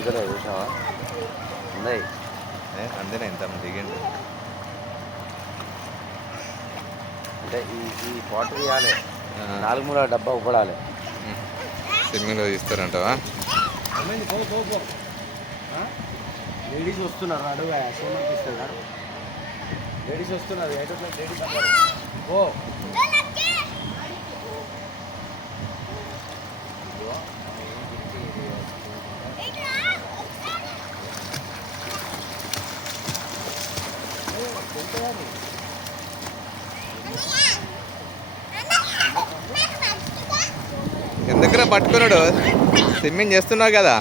అందుకనే చూసావా ఉన్నాయి అందునే ఇంత దిగండి అంటే ఈ పాటు తీయాలి 4 మూల డబ్బా ఉప్పడాలి స్విమ్మింగ్లో తీస్తారంటావా లేడీస్ వస్తున్నారు అడుగు సోమకి ఇస్తారు లేడీస్ వస్తున్నారు లేడీస్ ఓ ఎందుకురా పట్టుకున్నాడు స్విమ్మింగ్ చేస్తున్నావు కదా